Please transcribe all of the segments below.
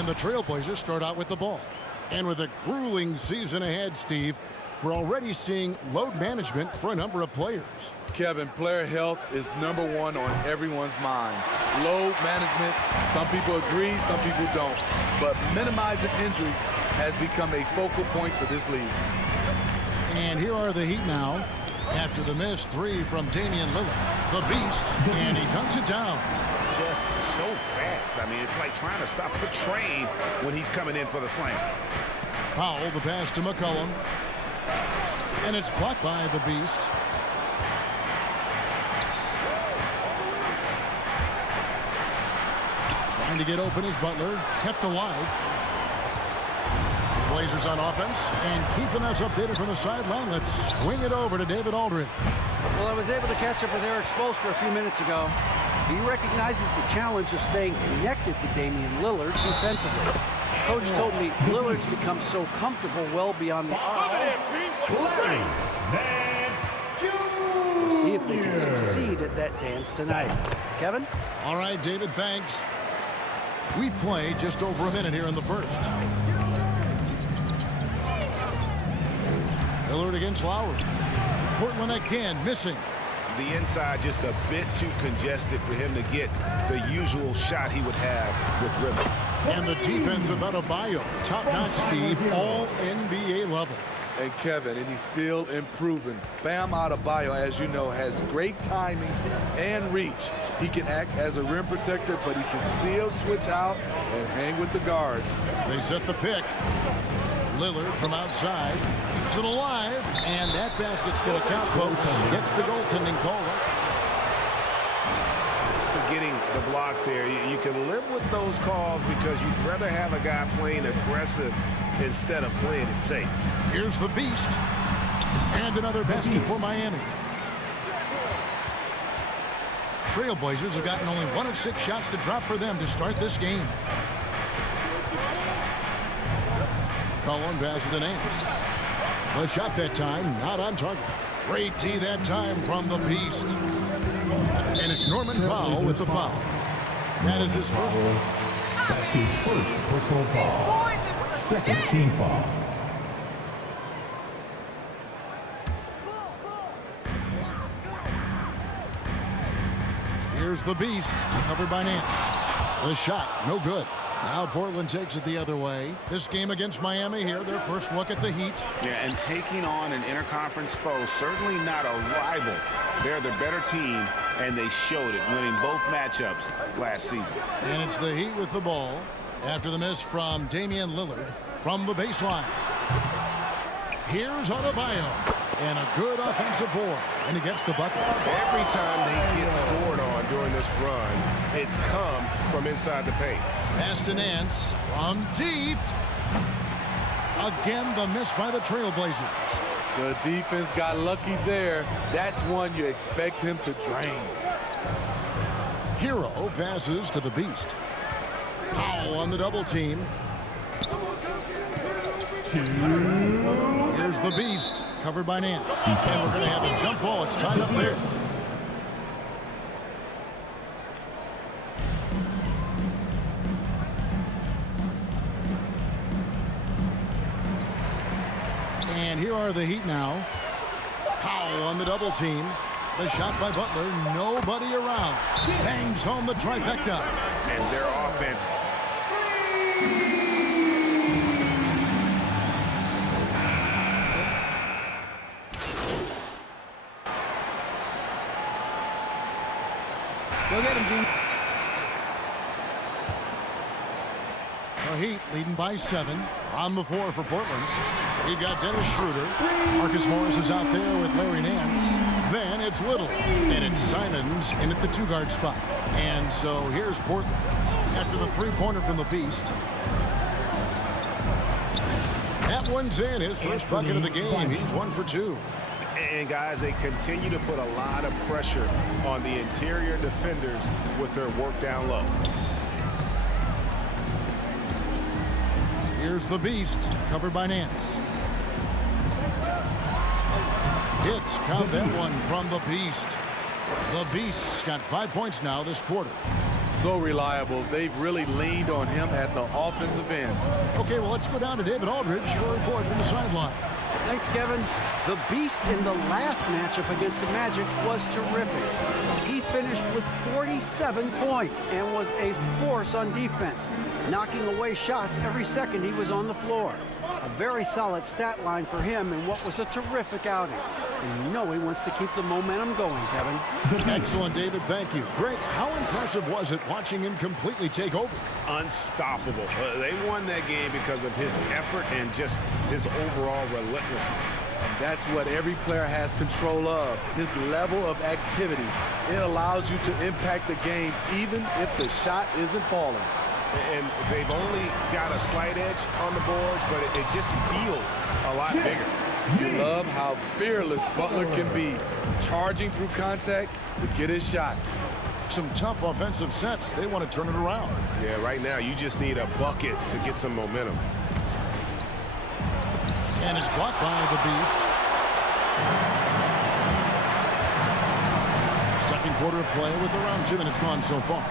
And the Trailblazers start out with the ball. And with a grueling season ahead, Steve, we're already seeing load management for a number of players. Kevin, player health is #1 on everyone's mind. Load management, some people agree, some people don't. But minimizing injuries has become a focal point for this league. And here are the Heat now. After the missed three from Damian Lillard, the beast, and he dunks it down. Just so fast. I mean, it's like trying to stop a train when he's coming in for the slam. Powell, the pass to McCollum. And it's blocked by the beast. Trying to get open is Butler. Kept alive. Blazers on offense and keeping us updated from the sideline. Let's swing it over to David Aldridge. Well, I was able to catch up with Eric Spoelstra a few minutes ago. He recognizes the challenge of staying connected to Damian Lillard defensively. Coach told me Lillard's become so comfortable well beyond the arc. We'll see if they can succeed at that dance tonight. Kevin? All right, David, thanks. We played just over a minute here in the first. Lillard against Lowry. Portland again missing. The inside just a bit too congested for him to get the usual shot he would have with rhythm. And the defense of Adebayo, top-notch, Steve, all NBA level. And Kevin, and he's still improving. Bam Adebayo, as you know, has great timing and reach. He can act as a rim protector, but he can still switch out and hang with the guards. They set the pick. Lillard from outside keeps it alive, and that basket's going to count, folks. Gets the goaltending call. Just for getting the block there, you can live with those calls because you'd rather have a guy playing aggressive instead of playing it safe. Here's the beast, and another basket for Miami. Trailblazers have gotten only 1 of 6 shots to drop for them to start this game. Cullen passes to Nance. The shot that time, not on target. Great tee that time from the beast. And it's Norman Powell with the foul. That is his first. That's his first personal foul. Second team foul. Here's the beast, covered by Nance. The shot, no good. Now Portland takes it the other way. This game against Miami here, their first look at the Heat. Yeah, and taking on an interconference foe, certainly not a rival. They're the better team, and they showed it, winning both matchups last season. And it's the Heat with the ball after the miss from Damian Lillard from the baseline. Here's Adebayo, and a good offensive board, and he gets the bucket. Every time they get scored on during this run, it's come from inside the paint. Pass to Nance from deep. Again, the miss by the Trailblazers. The defense got lucky there. That's one you expect him to drain. Hero passes to the beast. Powell on the double team. Here's the beast, covered by Nance. And we're going to have a jump ball. It's tied up there. And here are the Heat now. Powell on the double team. The shot by Butler, nobody around. Bangs home the trifecta. And their offense. Go get him, Gene. The Heat leading by 7. On the floor for Portland. We've got Dennis Schroeder. Marcus Morris is out there with Larry Nance. Then it's Little. And it's Simons in at the 2-guard spot. And so here's Portland. After the 3-pointer from the beast. That one's in. His first bucket of the game. He's 1 for 2. And guys, they continue to put a lot of pressure on the interior defenders with their work down low. Here's the beast, covered by Nance. Hits, count that one from the beast. The beast's got 5 points now this quarter. so reliable. They've really leaned on him at the offensive end. Okay, well, let's go down to David Aldridge for a report from the sideline. Thanks, Kevin. The beast in the last matchup against the Magic was terrific. He finished with 47 points and was a force on defense, knocking away shots every second he was on the floor. A very solid stat line for him in what was a terrific outing. And you know he wants to keep the momentum going, Kevin. Excellent, David. Thank you. Greg, how impressive was it watching him completely take over? Unstoppable. They won that game because of his effort and just his overall relentlessness. That's what every player has control of, his level of activity. It allows you to impact the game even if the shot isn't falling. And they've only got a slight edge on the boards, but it just feels a lot bigger. You love how fearless Butler can be, charging through contact to get his shot. Some tough offensive sets. They want to turn it around. Yeah, right now you just need a bucket to get some momentum. And it's blocked by the Beast. Second quarter of play with around 2 minutes gone so far.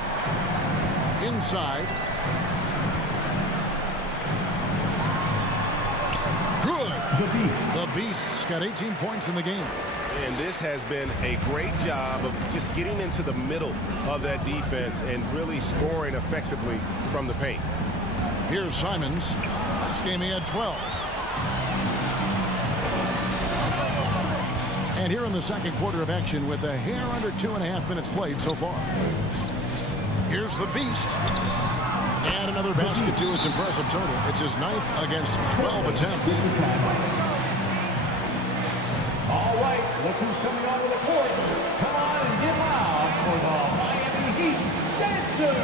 Inside. Good. The Beast's got 18 points in the game. And this has been a great job of just getting into the middle of that defense and really scoring effectively from the paint. Here's Simons. This game he had 12. And here in the second quarter of action with a hair under 2.5 minutes played so far. Here's the Beast. And another basket to his impressive total. It's his 9th against 12 attempts. All right, look who's coming onto the court. Come on and get loud for the Miami Heat Dancers.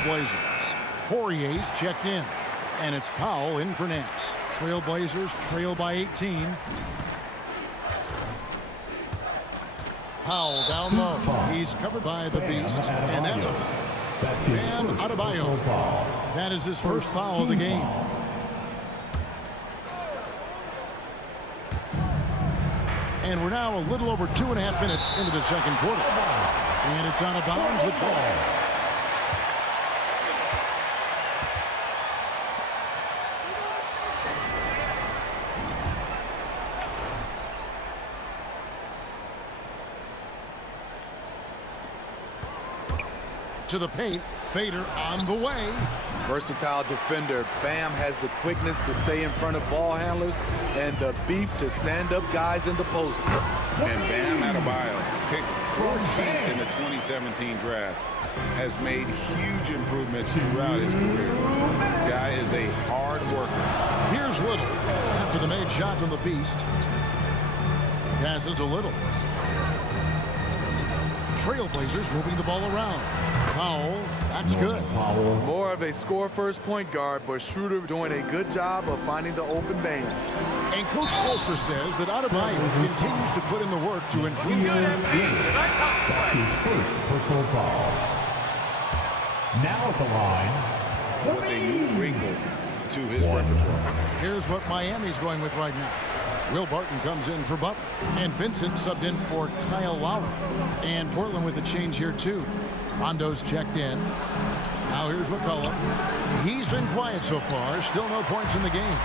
Trailblazers. Poirier's checked in. And it's Powell in for Nance. Trailblazers trail by 18. Powell down low. He's covered by the Beast. And that's a foul. Bam Adebayo. That is his first foul of the game. And we're now a little over 2.5 minutes into the second quarter. And it's out of bounds with ball. To the paint, Fader on the way. Versatile defender. Bam has the quickness to stay in front of ball handlers and the beef to stand up guys in the post. And Bam Adebayo, picked 14th in the 2017 draft, has made huge improvements throughout his career. The guy is a hard worker. Here's Little after the made shot on the Beast. Passes a Little. Trailblazers moving the ball around. Powell, that's good. More of a score-first point guard, but Schroeder doing a good job of finding the open man. And Coach Wolster says that Adebayo continues to put in the work to improve. That's his first personal foul. Now at the line, With a new wrinkle to his repertoire. Here's what Miami's going with right now. Will Barton comes in for Butler. And Vincent subbed in for Kyle Lowry. And Portland with a change here, too. Rondo's checked in. Now here's McCollum. He's been quiet so far. Still no points in the game.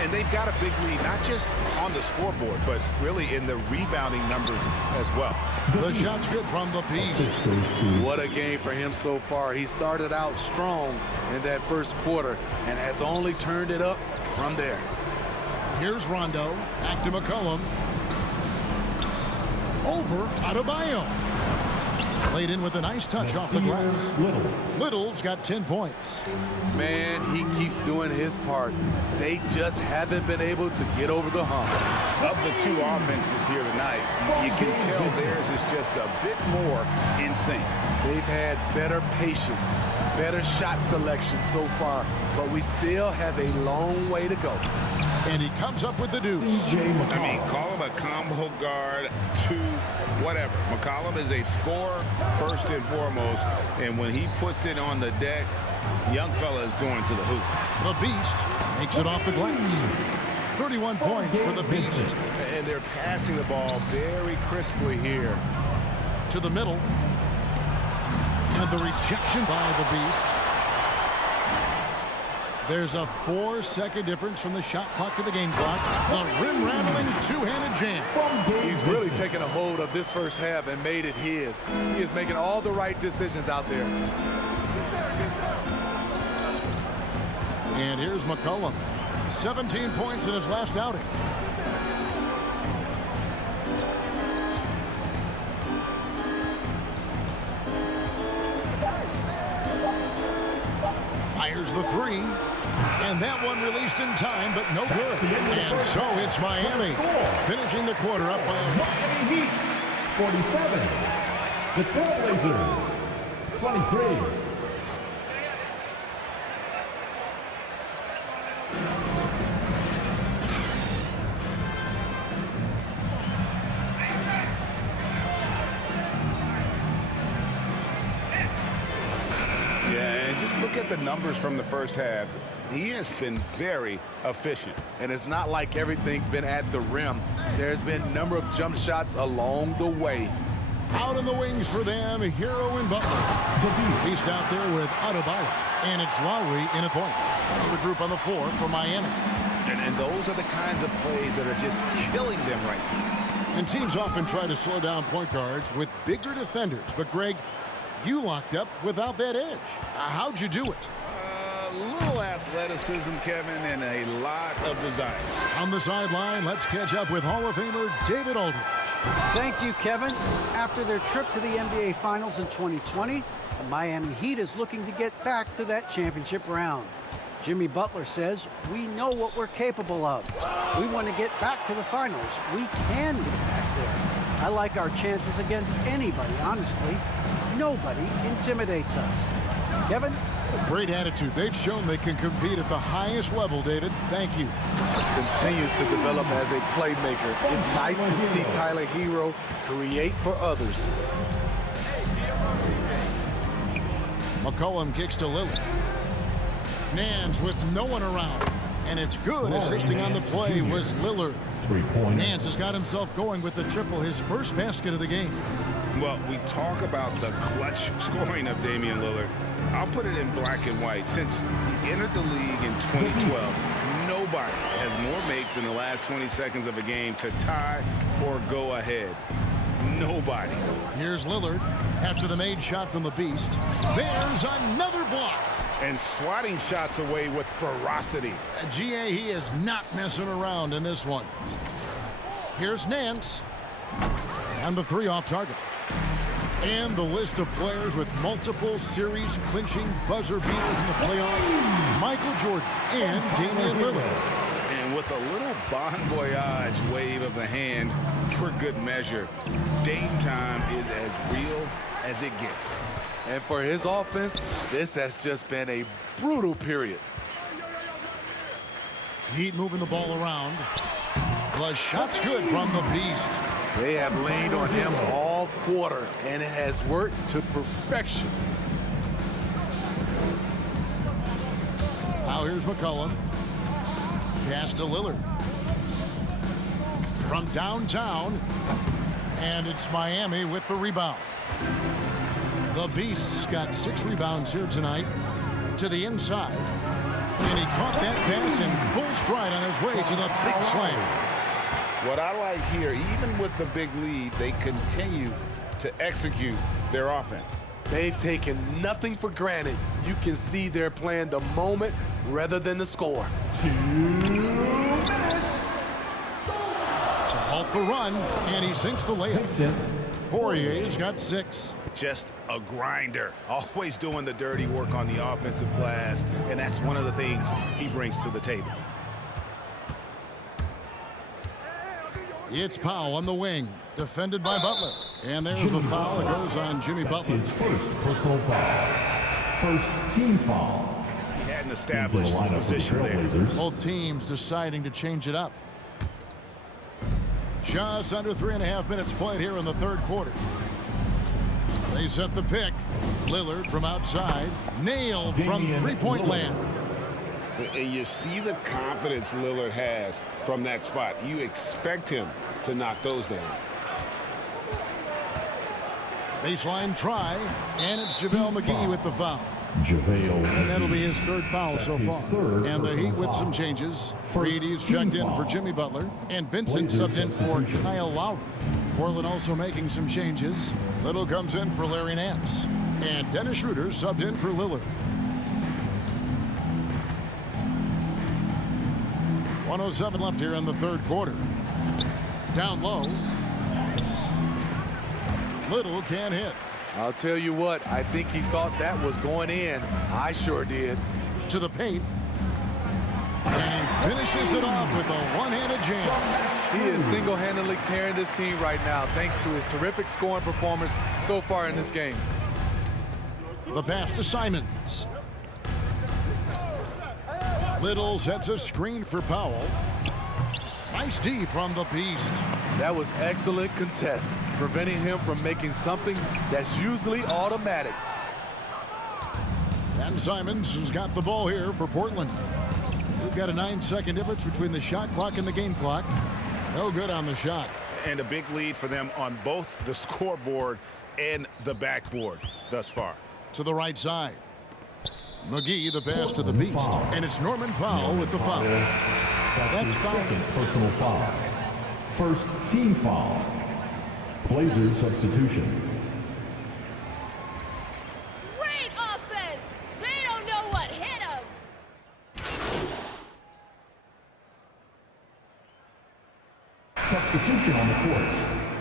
And they've got a big lead, not just on the scoreboard, but really in the rebounding numbers as well. The shot's good from the Beast. What a game for him so far. He started out strong in that first quarter and has only turned it up from there. Here's Rondo. Back to McCollum. Over Adebayo. Laid in with a nice touch off the glass. Little's got 10 points. Man, he keeps doing his part. They just haven't been able to get over the hump. Of the two offenses here tonight, you can tell theirs is just a bit more in sync. They've had better patience, better shot selection so far, but we still have a long way to go. And he comes up with the deuce. I mean, call him a combo guard to whatever. McCollum is a scorer first and foremost, and when he puts it on the deck, young fella is going to the hoop. The Beast makes it off the glass. 31 points for the Beast. And they're passing the ball very crisply here. To the middle. And the rejection by the Beast. There's a 4-second difference from the shot clock to the game clock. The rim-rattling two-handed jam. He's really taken a hold of this first half and made it his. He is making all the right decisions out there. And here's McCollum. 17 points in his last outing. Fires the three. And that one released in time, but no good. And so it's Miami finishing the quarter up by Miami Heat, 47. The Trailblazers, 23. Yeah, and just look at the numbers from the first half. He has been very efficient. And it's not like everything's been at the rim. There's been a number of jump shots along the way. out in the wings for them, Hero and Butler. Beast out there with Adebayo, and it's Lowry in a point. That's the group on the floor for Miami. And those are the kinds of plays that are just killing them right now. And teams often try to slow down point guards with bigger defenders. But, Greg, you locked up without that edge. How'd you do it? A little athleticism, Kevin, and a lot of desire. On the sideline, let's catch up with Hall of Famer David Aldridge. Thank you, Kevin. After their trip to the NBA Finals in 2020, the Miami Heat is looking to get back to that championship round. Jimmy Butler says, we know what we're capable of. We want to get back to the finals. We can get back there. I like our chances against anybody, honestly. Nobody intimidates us. Kevin? Great attitude. They've shown they can compete at the highest level, David. Thank you. Continues to develop as a playmaker. It's nice to see Tyler Hero create for others. McCollum kicks to Lillard. Nance with no one around. And it's good. Assisting on the play was Lillard. Nance has got himself going with the triple, his first basket of the game. Well, we talk about the clutch scoring of Damian Lillard. I'll put it in black and white. Since he entered the league in 2012, nobody has more makes in the last 20 seconds of a game to tie or go ahead. Nobody. Here's Lillard after the made shot from the Beast. There's another block. And swatting shots away with ferocity. GA, he is not messing around in this one. Here's Nance. And the three off target. And the list of players with multiple series clinching buzzer beaters in the playoffs. Michael Jordan and Damian Lillard. And with a little bon voyage wave of the hand for good measure, Dame time is as real as it gets. And for his offense, this has just been a brutal period. Heat moving the ball around. The shot's good from the Beast. They have leaned on him all quarter, and it has worked to perfection. Now here's McCollum. Pass to Lillard. From downtown, and it's Miami with the rebound. The Beast's got 6 rebounds here tonight. To the inside. And he caught that pass in full stride on his way to the big slam. What I like here, even with the big lead, they continue to execute their offense. They've taken nothing for granted. You can see they're playing the moment rather than the score. 2 minutes. To halt the run, and he sinks the layup. Poirier's got 6. Just a grinder, always doing the dirty work on the offensive glass, and that's one of the things he brings to the table. It's Powell on the wing, defended by Butler. And there's a foul that goes on Jimmy Butler. His first personal foul. First team foul. He hadn't established the position there. Both teams deciding to change it up. Just under 3.5 minutes played here in the third quarter. They set the pick. Lillard from outside. Nailed from three-point land. And you see the confidence Lillard has from that spot. You expect him to knock those down. Baseline try, and it's JaVale McGee with the foul. JaVale. And that'll be his third foul so his far. third And the Heat personal with foul. some changes. First Reedy's team checked in foul. for Jimmy Butler, and Vincent Blazers subbed in for substitution. Kyle Lowry. Portland also making some changes. Little comes in for Larry Nance, and Dennis Schroeder subbed in for Lillard. 1:07 left here in the third quarter. Down low. Little can't hit. I'll tell you what, I think he thought that was going in. I sure did. To the paint. And he finishes it off with a one-handed jam. He is single-handedly carrying this team right now thanks to his terrific scoring performance so far in this game. The pass to Simons. Little sets a screen for Powell. Nice D from the Beast. That was excellent contest, preventing him from making something that's usually automatic. And Simons has got the ball here for Portland. We've got a 9-second difference between the shot clock and the game clock. No good on the shot. And a big lead for them on both the scoreboard and the backboard thus far. To the right side. McGee, the pass to the Beast. And it's Norman Powell with the foul. That's his second personal foul. First team foul. Blazers substitution. Great offense! They don't know what hit them! Substitution on the court.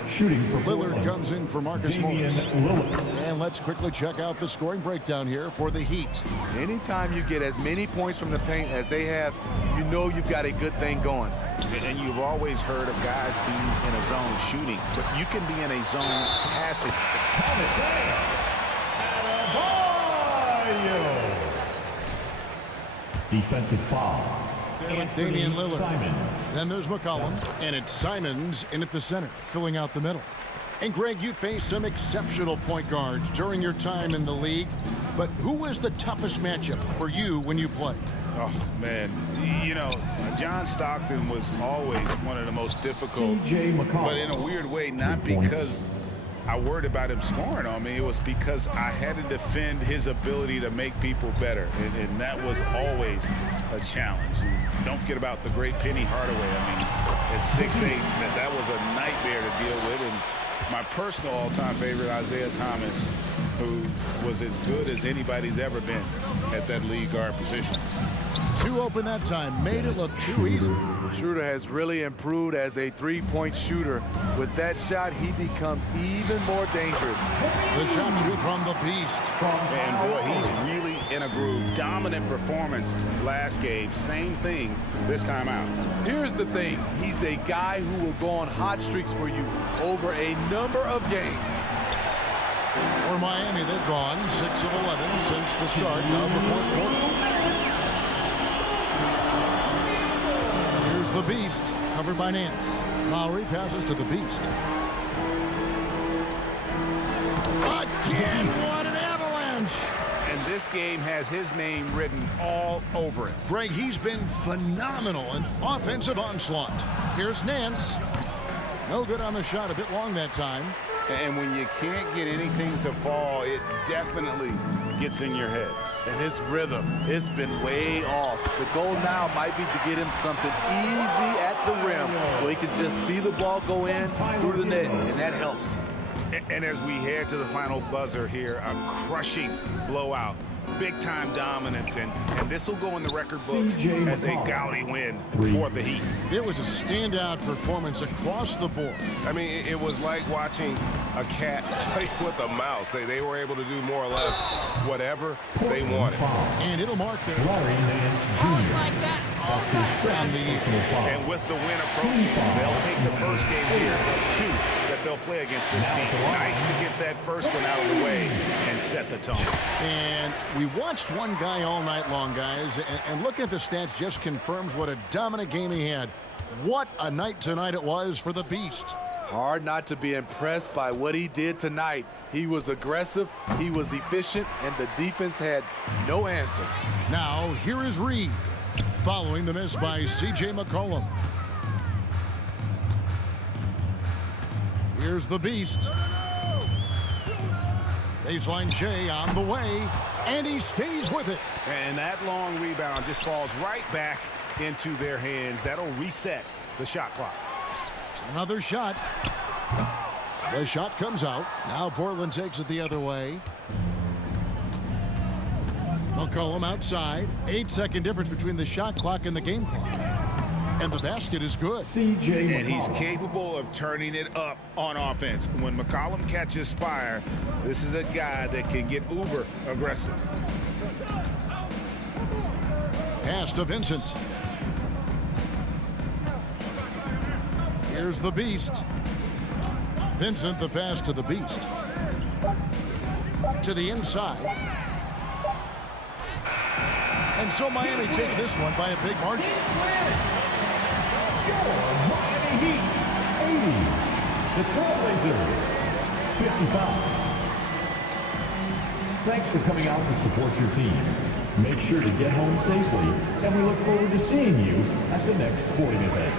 Shooting for Lillard Portland. comes in for Marcus Damian Morris. Lillard. And let's quickly check out the scoring breakdown here for the Heat. Anytime you get as many points from the paint as they have, you know you've got a good thing going. And you've always heard of guys being in a zone shooting, but you can be in a zone passing. Defensive foul. There with Damian Lillard. Simons. Then there's McCollum, and it's Simons in at the center, filling out the middle. And Greg, you faced some exceptional point guards during your time in the league, but who was the toughest matchup for you when you played? Oh, man. You know, John Stockton was always one of the most difficult, C.J. McCollum. but in a weird way, not 2 points. because I worried about him scoring on me. It was because I had to defend his ability to make people better, and that was always a challenge. And don't forget about the great Penny Hardaway. I mean, at 6'8", that was a nightmare to deal with. And my personal all-time favorite, Isaiah Thomas, who was as good as anybody's ever been at that lead guard position. Two open that time, made it look too easy. Schroeder has really improved as a three-point shooter. With that shot, he becomes even more dangerous. The shot's good from the Beast. And boy, he's really in a groove. Dominant performance last game. Same thing this time out. Here's the thing. He's a guy who will go on hot streaks for you over a number of games. For Miami, they've gone 6 of 11 since the start of the fourth quarter. Here's the Beast, covered by Nance. Lowry passes to the Beast. Again, what an avalanche! And this game has his name written all over it. Greg, he's been phenomenal in offensive onslaught. Here's Nance. No good on the shot, a bit long that time. And when you can't get anything to fall, it definitely gets in your head. And his rhythm, it's been way off. The goal now might be to get him something easy at the rim so he can just see the ball go in through the net, and that helps. And as we head to the final buzzer here, a crushing blowout. Big-time dominance, and this will go in the record books C.J. as a McCollum. gaudy win 3. for the Heat. It was a standout performance across the board. I mean, it was like watching a cat play with a mouse. They were able to do more or less whatever they wanted. Foul. And it'll mark their Larry Nance Jr. That's his second personal foul. And with the win approaching, they'll take the first game here, 2 that they'll play against this team. Nice to get that first one out of the way and set the tone. And we watched one guy all night long, guys, and looking at the stats just confirms what a dominant game he had. What a night tonight it was for the Beast. Hard not to be impressed by what he did tonight. He was aggressive, he was efficient, and the defense had no answer. Now, here is Reed, following the miss by C.J. McCollum. Here's the Beast. Baseline J on the way, and he stays with it. And that long rebound just falls right back into their hands. That'll reset the shot clock. Another shot. The shot comes out. Now Portland takes it the other way. McCollum outside. 8-second difference between the shot clock and the game clock. And the basket is good. C.J. And he's capable of turning it up on offense. When McCollum catches fire, this is a guy that can get uber aggressive. Pass to Vincent. Here's the Beast. Vincent, the pass to the Beast. To the inside. And so Miami takes this one by a big margin. Miami Heat, 80. The Trailblazers, 55. Thanks for coming out to support your team. Make sure to get home safely, and we look forward to seeing you at the next sporting event.